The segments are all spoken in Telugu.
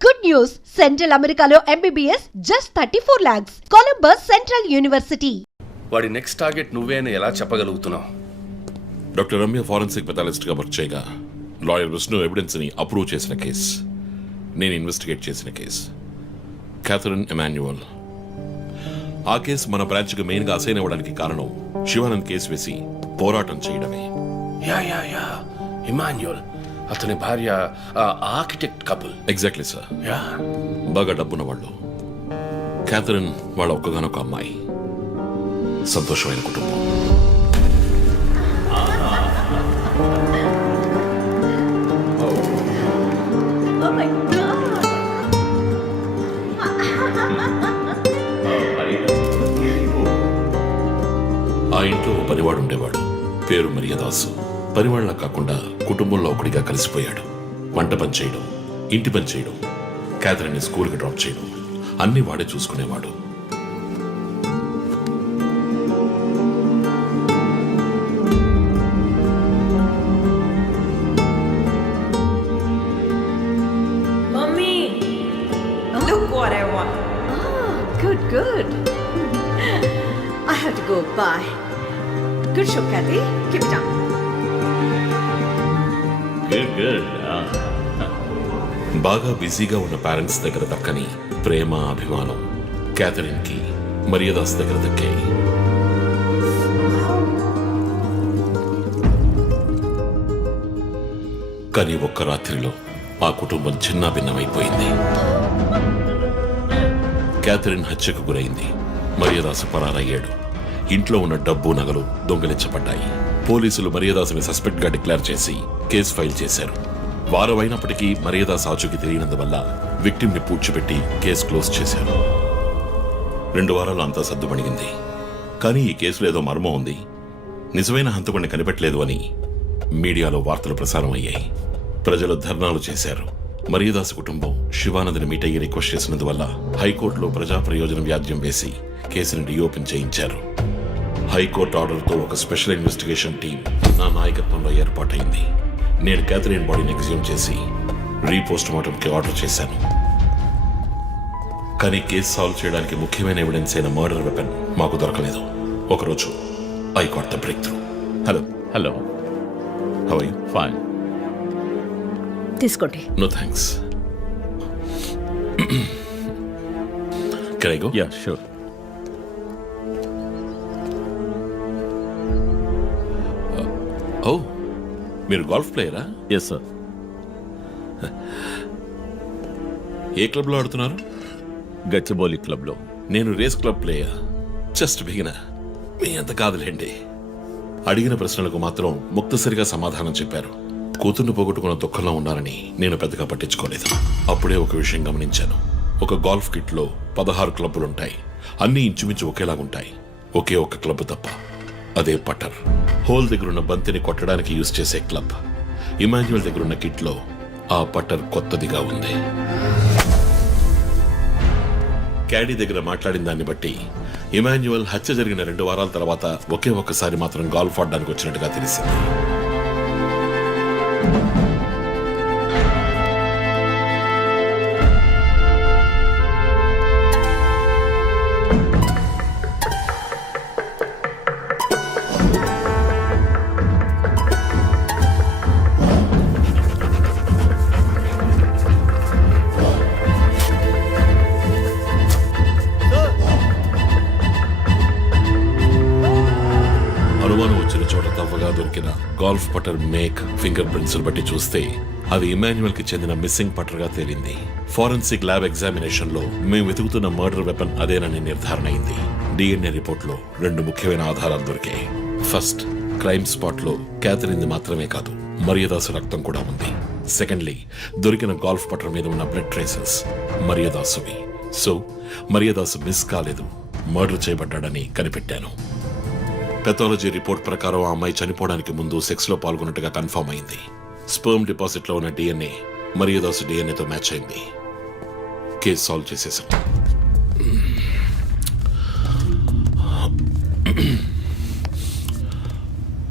Good news! Central Americano MBBS just 34 lakhs. Columbus Central University. వాడి నెక్స్ట్ టార్గెట్ నువ్వే అని ఎలా చెప్పగలుగుతున్నావు? డాక్టర్ రమ్య ఫారెన్సిక్ పెథాలజిస్ట్గా వర్క్ చేయగా లాయర్ విష్ణు ఎవిడెన్స్ని అప్రూవ్ చేసిన కేస్, నేను ఇన్వెస్టిగేట్ చేసిన కేస్. Catherine Emmanuel. ఆ కేసు మన బ్రాంచ్కి మెయిన్గా అసైన్ అవ్వడానికి కారణం శివానంద్ కేసు వేసి పోరాటం చేయడమే. యా ఇమాన్యుయల్, అతని భార్య architect couple. Exactly sir. Yeah, బాగా డబ్బున్న వాళ్ళు. క్యాథరిన్ వాళ్ళ ఒక్కగానొక అమ్మాయి. సంతోషమైన కుటుంబం. ఆ ఇంట్లో ఓ పనివాడు ఉండేవాడు, పేరు మరియదాసు. పనివాళ్ళ కాకుండా కుటుంబంలో ఒకటిగా కలిసిపోయాడు. వంట పని చేయడం, ఇంటి పని చేయడం, క్యాథరిన్ని స్కూల్కి డ్రాప్ చేయడం అన్ని వాడే చూసుకునేవాడు. Mummy, look what I want. Good. I have to go. Bye. Good show, Kathy. Keep it up. Good. బాగా బిజీగా ఉన్న పేరెంట్స్ దగ్గర దక్కని ప్రేమ, అభిమానం క్యాథరిన్ కి మరియదాస్ దగ్గర దక్కాయి. కానీ ఒక్క రాత్రిలో ఆ కుటుంబం చిన్నాభిన్నమైపోయింది. క్యాథరిన్ హత్యకు గురైంది. మరియదాసు పరారయ్యాడు. ఇంట్లో ఉన్న డబ్బు, నగలు దొంగిలించబడ్డాయి. పోలీసులు మరియదాసుని సస్పెక్ట్ గా డిక్లేర్ చేసి కేసు ఫైల్ చేశారు. వారం అయినప్పటికీ మరియదాస్ ఆచూకీ తెలియనందువల్ల విక్టిమ్ ని పూడ్చిపెట్టి కేసు క్లోజ్ చేశారు. 2 వారాలు అంతా సర్దుమణిగింది. కానీ ఈ కేసులో ఏదో మర్మం ఉంది, నిజమైన హంతకుడిని కనిపెట్టలేదు అని మీడియాలో వార్తలు ప్రసారం అయ్యాయి. ప్రజలు ధర్నాలు చేశారు. మరియదాస్ కుటుంబం శివానంద్ని మీట్ అయ్యి రిక్వెస్ట్ చేసినందువల్ల హైకోర్టులో ప్రజా ప్రయోజనం వ్యాజ్యం వేసి కేసుని రీఓపెన్ చేయించారు. హైకోర్టు ఆర్డర్తో ఒక స్పెషల్ ఇన్వెస్టిగేషన్ టీం నా నాయకత్వంలో ఏర్పాటైంది. నేను క్యాథరిన్ బాడీని ఎగ్జ్యూమ్ చేసి రీపోస్ట్ మార్టంకి ఆర్డర్ చేశాను. కానీ కేసు సాల్వ్ చేయడానికి ముఖ్యమైన ఎవిడెన్స్ అయిన మర్డర్ వెపన్ మాకు దొరకలేదు. ఒకరోజు I got the breakthrough. Hello. How are you? Fine. తీసుకోండి. No thanks. Can I go? Yeah, sure. ఓ, మీరు గోల్ఫ్ ప్లేయరా? Yes, sir. ఏ క్లబ్లో ఆడుతున్నారు? గచ్చిబౌలి క్లబ్లో. నేను race club player. Just beginner. మీ అంత కాదులేండి. అడిగిన ప్రశ్నలకు మాత్రం ముక్తసరిగా సమాధానం చెప్పారు. కూతుర్ను పోగొట్టుకున్న దుఃఖంలో ఉన్నారని నేను పెద్దగా పట్టించుకోలేదు. అప్పుడే ఒక విషయం గమనించాను. ఒక గోల్ఫ్ కిట్లో 16 క్లబ్బులుంటాయి. అన్నీ ఇంచుమించు ఒకేలాగుంటాయి. ఒకే ఒక్క క్లబ్ తప్ప, అదే పట్టర్. హోల్ దగ్గరున్న బంతిని కొట్టడానికి యూజ్ చేసే క్లబ్. ఇమాన్యుయల్ దగ్గరున్న కిట్లో ఆ పట్టర్ కొత్తదిగా ఉంది. క్యాడీ దగ్గర మాట్లాడిన దాన్ని బట్టి ఇమాన్యుయల్ హత్య జరిగిన 2 వారాల తర్వాత ఒకే ఒక్కసారి మాత్రం గాల్ఫ్ ఆడడానికి వచ్చినట్టుగా తెలిసింది. అనుమానం వచ్చిన చోట తవ్వగా దొరికిన గాల్ఫ్ పటర్ మేక్, ఫింగర్ ప్రింట్స్ బట్టి చూస్తే అది ఇమాన్యుయల్ కి చెందిన మిస్సింగ్ పటర్ గా తేలింది. ఫోరెన్సిక్ ల్యాబ్ ఎగ్జామినేషన్ లో మేము వెతుకుతున్న మర్డర్ వెపన్ అదేనని నిర్ధారణ అయింది. డిఎన్ఏ రిపోర్ట్ లో 2 ముఖ్యమైన ఆధారాలు దొరికాయి. ఫస్ట్, క్రైమ్ స్పాట్ లో క్యాథరిన్ మాత్రమే కాదు, మరియదాసు రక్తం కూడా ఉంది. సెకండ్లీ, దొరికిన గాల్ఫ్ పటర్ మీద ఉన్న బ్లడ్ ట్రేసెస్ మరియదాసువి. సో మరియదాసు మిస్ కాలేదు, మర్డర్ చేయబడ్డాడని కనిపెట్టాను. పెథాలజీ రిపోర్ట్ ప్రకారం ఆ అమ్మాయి చనిపోవడానికి ముందు సెక్స్ లో పాల్గొన్నట్టుగా కన్ఫర్మ్ అయింది. స్పర్మ్ డిపాజిట్ లో ఉన్న డిఎన్ఏ మరియదాసు డిఎన్ఏతో మ్యాచ్ అయింది. కేసు సాల్వ్ చేసేసాం.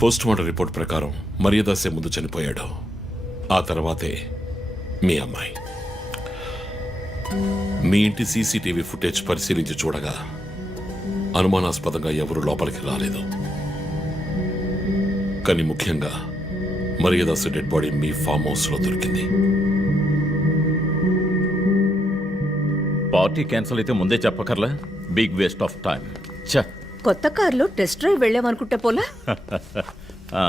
పోస్ట్ మార్టం రిపోర్ట్ ప్రకారం మరియదాసే ముందు చనిపోయాడు. ఆ తర్వాతే మీ అమ్మాయి. మీ ఇంటి సీసీటీవీ ఫుటేజ్ పరిశీలించి చూడగా అనుమానాస్పదంగా ఎవరు లోపలికి రాలేదు. కానీ ముఖ్యంగా మరియదాసు డెడ్ బాడీ మీ ఫామ్ హౌస్ లో దొరికింది. పార్టీ క్యాన్సిల్ అయితే ముందే చెప్పకర్లా? Big waste of time. ఛ! కొత్త కారులో టెస్ట్ డ్రైవ్ వెళ్ళామనుకుంటా పోలా. ఆ,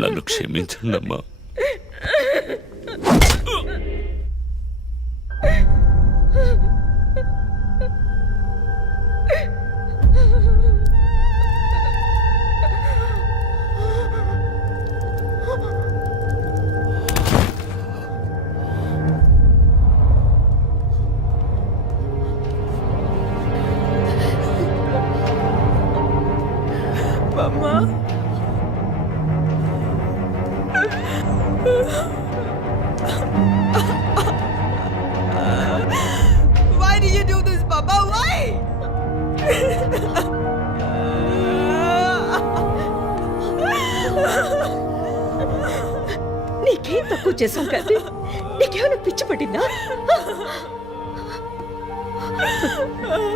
నన్ను క్షమించండి అమ్మా. Why do you do this, Papa? Why? నీకేం తక్కువ చేశాం కదా? నీకేమైనా పిచ్చి పట్టిందా?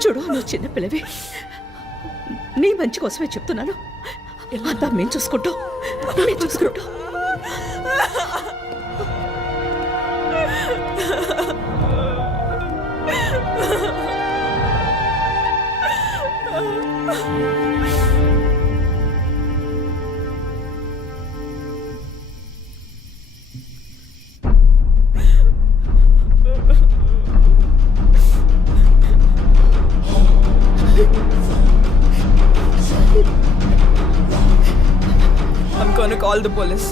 చూడు, నువ్వు చిన్నపిల్లవి. నీ మంచి కోసమే చెప్తున్నాను. అంతా మేము చూసుకుంటాం. I'm gonna call the police.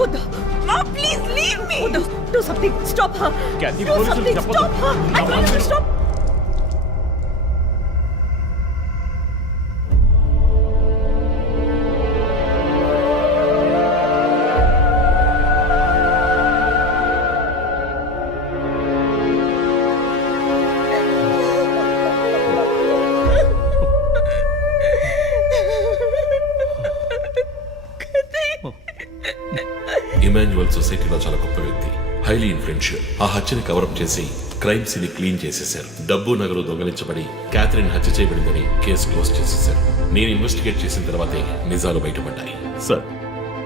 వద్దు. Mom, please leave me. వద్దు. Do something. Stop her. Kathy, Do పోలీసులు something. చెప్పొద్దు. Stop her. I tell you to stop. Emmanuel సొసైటీలో చాలా గొప్ప వ్యక్తి, హైలీ ఇన్ఫ్లుయెన్షియల్. ఆ హత్యని కవరప్ చేసి క్రైమ్ సీన్ క్లీన్ చేసేశారు. డబ్బు నగలు దొంగలించబడి క్యాథరిన్ హత్య చేయబడిందని కేసు క్లోజ్ చేసేశారు. నేను ఇన్వెస్టిగేట్ చేసిన తర్వాతే నిజాలు బయటపడ్డాయి. సార్,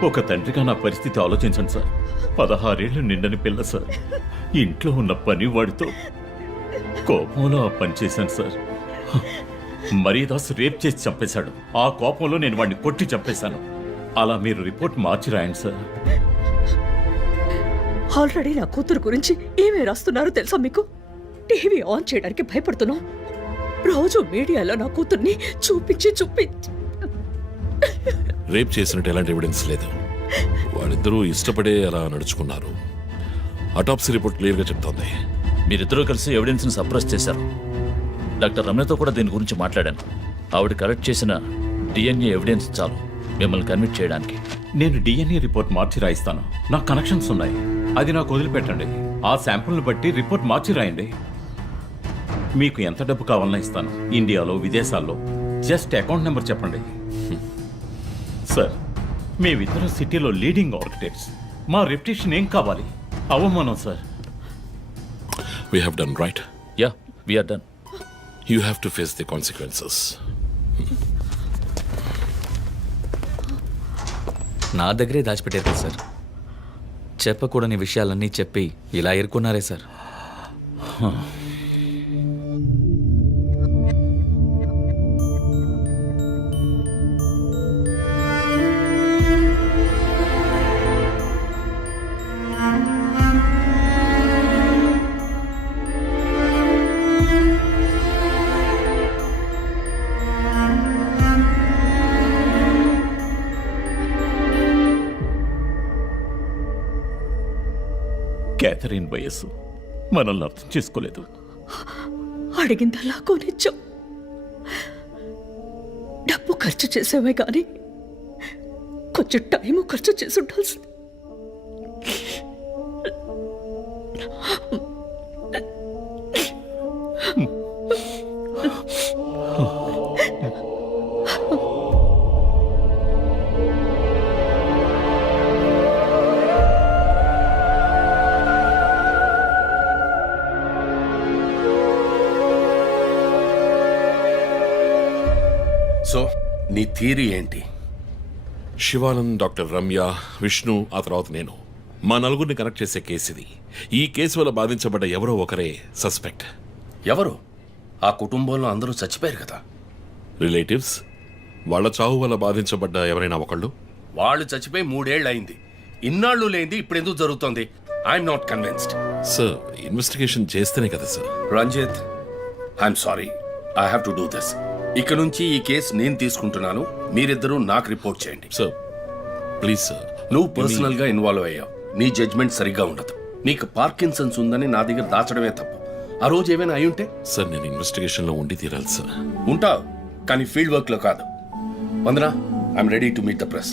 ఒక తండ్రిగా నా పరిస్థితి ఆలోచించండి సార్. 16 ఏళ్ళు నిండని పిల్ల సార్. ఇంట్లో ఉన్న పని వాడితో కోపంలో ఆ పని చేశాను సార్. మరియదాస్ రేప్ చేసి చంపేశాడు. ఆ కోపంలో నేను వాడిని కొట్టి చంపేశాను. అలా మీరు రిపోర్ట్ మార్చి రాయండి సార్. ఆల్రెడీ నా కూతురు గురించి ఏమేమి రాస్తున్నారో తెలుసా మీకు? టీవీ ఆన్ చేయడానికి భయపడుతున్నాం. రోజు మీడియాలో నా కూతుర్ని చూపించి రేప్ చేసినట్టు ఎలాంటి ఎవిడెన్స్ లేదు. వాళ్ళిద్దరూ ఇష్టపడే అలా నడుచుకున్నారు. అటాప్సీ రిపోర్ట్ క్లియర్ గా చెప్తోంది. మీరిద్దరూ కలిసి ఎవిడెన్స్ ని సప్రెస్ చేశారు. డాక్టర్ రమణతో కూడా దీని గురించి మాట్లాడాను. ఆవిడ కలెక్ట్ చేసిన డిఎన్ఏ ఎవిడెన్స్ చాలు మిమ్మల్ని కన్విట్ చేయడానికి. నేను డిఎన్ఏ రిపోర్ట్ మార్చి రాయిస్తాను. నాకు కనెక్షన్స్ ఉన్నాయి. అది నాకు వదిలిపెట్టండి. ఆ శాంపుల్ని బట్టి రిపోర్ట్ మార్చి రాయండి. మీకు ఎంత డబ్బు కావాలన్నా ఇస్తాను. ఇండియాలో, విదేశాల్లో. జస్ట్ అకౌంట్ నెంబర్ చెప్పండి. సార్, మేమిద్దరం సిటీలో లీడింగ్ ఆర్కిటెక్ట్స్. మా రెప్యుటేషన్ ఏం కావాలి? అవమానం sir. We have done right. Yeah, we're done. You have to face the consequences. నా దగ్గరే దాచిపెట్టారు కదా సార్. చెప్పకూడని విషయాలన్నీ చెప్పి ఇలా ఇరుక్కున్నారే సార్. క్యాథరిన్ వయస్సు మనల్ని అర్థం చేసుకోలేదు. అడిగిందల్లా కొనిచ్చాం. డబ్బు ఖర్చు చేసేవే కానీ కొంచెం టైం ఖర్చు చేసి ఉండాల్సింది. సో నీ థియరీ ఏంటి? శివానంద్, డాక్టర్ రమ్య, విష్ణు, ఆ తర్వాత నేను, మా నలుగురిని కనెక్ట్ చేసే కేసు ఇది. ఈ కేసు వల్ల బాధించబడ్డ ఎవరో ఒకరే సస్పెక్ట్. ఎవరు? ఆ కుటుంబంలో అందరూ చచ్చిపోయారు కదా. రిలేటివ్స్, వాళ్ళ చావు వల్ల బాధించబడ్డ ఎవరైనా ఒకళ్ళు. వాళ్ళు చచ్చిపోయి 3 ఏళ్ళు అయింది. ఇన్నాళ్ళు లేనిది ఇప్పుడు ఎందుకు జరుగుతోంది? I'm not convinced. Sir, investigation చేస్తేనే కదా sir. Ranjith, I'm sorry, I have to do this. ఇక నుంచి ఈ కేసు నేను తీసుకుంటున్నాను. మీరిద్దరూ నాకు రిపోర్ట్ చేయండి. Sir please sir. నువ్వు పర్సనల్ గా ఇన్వాల్వ్ అయ్యావు. నీ జడ్జ్మెంట్ సరిగ్గా ఉండదు. నీకు పార్కిన్సన్స్ ఉందని నా దగ్గర దాచడమే తప్పు. ఆ రోజు ఏమైనా అయి ఉంటే? సార్, నేను ఇన్వెస్టిగేషన్ లో ఉండి తీరాలి సార్. ఉంటావు, కానీ ఫీల్డ్ వర్క్ లో కాదు. Vandana, I'm ready to meet the press.